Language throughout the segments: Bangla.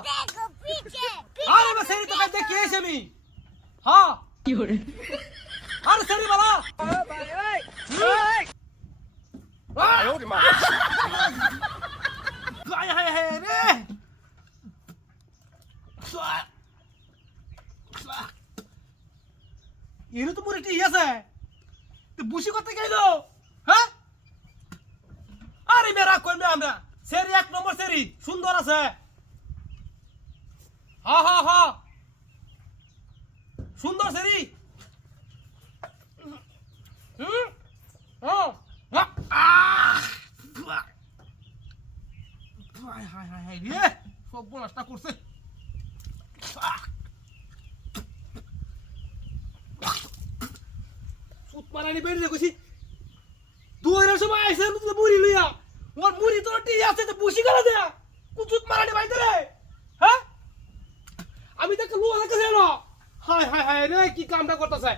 देखो पीछे আরে मैं सेरी तो कहते केस है मी हाँ अरे सेरी वाला আয়ো রে মা हाय हाय हाय रे এর তো পুরো ঠিক আছে তো বুশি করতে গেলো হ্যাঁ আরে মেরা কই মে আমরা সেরি এক নম্বর সেরি সুন্দর আছে হ্যাঁ হ্যাঁ হ্যাঁ সুন্দর সেরি হ্যাঁ হাই হাই হাই হাই রে সব নষ্ট করছে সুত মারানি বেরিয়ে কইছি দুইয়ের সময় আইছে তো মুড়ি লইয়া ওর মুড়ি তো টি আছে তো বুশি গলা দেয়া কুচুত মারানি বাইতে রে হ্যাঁ আমি দেখে লুয়া দেখে না হাই হাই হাই রে কি কামটা করতেছে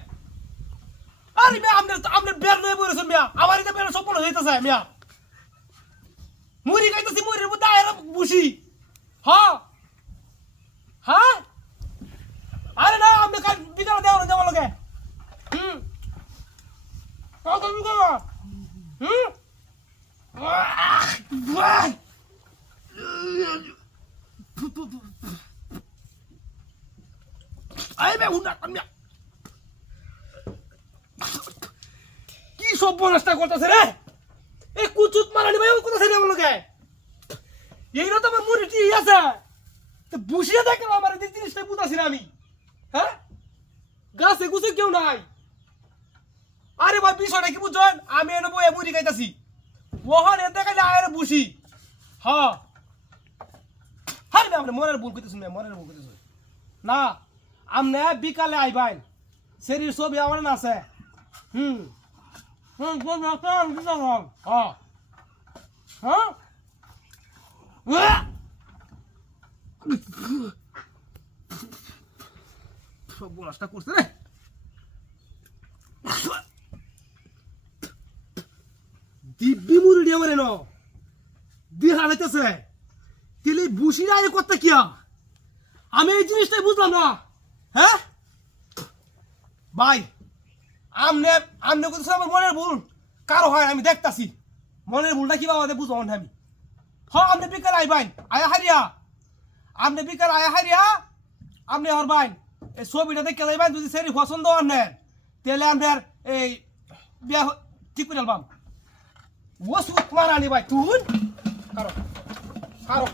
আরে মে আমনে বের লয়ে বইরেছেন মিয়া আমারই তো বের সফল হইতাছে মিয়া মুড়ি খাইতেছি মুড়ির মধ্যে আয়ের বুশি হ্যাঁ হ্যাঁ আরে না আপনি কাল বিকালে দেওয়া না যাওয়া লাগে কাল বিকালে আই বে উনা কামিয়া কি সব বনস্তা করতেছে রে এই কুচুত মারানি ভাই কোথা থেকে আমার লগে এইটা তো আমার মুড়ি ঠিক আছে তো বুঝিয়ে দেখলাম আমার এই জিনিসটা বুঝাছি না আমি হ্যাঁ গাছে গুছে কেউ নাই আরে ভাই বিষয়টা কি বুঝছেন আমি এনে বই মুড়ি খাইতাছি ওহন এতে খাইলে আয়ের বুঝি হ্যাঁ হাই না আমরা মনের ভুল করতেছি না মনের ভুল করতেছি না আমনে বিকালে আইবাই শরীর ছবি আমার না আছে হ্যাঁ হ্যাঁ সব বলাসটা করছে রে দিব্যি মুড়ি আমার এনো দিয়ে হারাইতেছে তেলে বুসি না করতে কিয়া আমি এই জিনিসটাই বুঝলাম না হ্যাঁ ভাই আমনে আমনে কত আমার মনের ভুল কারো হয় আমি দেখতাছি মনের ভুলটা কি বাবা বুঝো না আমি হ্যাঁ আমনে বিকাল আইবাই আয়া হারিয়া আমনে বিকাল আয়া হারিয়া আমনে হরবাই এই ছবিটা দেখে যাইবাই যদি সেরি পছন্দ হন না তাহলে আমনের এই বিয়া ঠিক করে আলবাম ও সুত মারানি ভাই তুই কারো কারো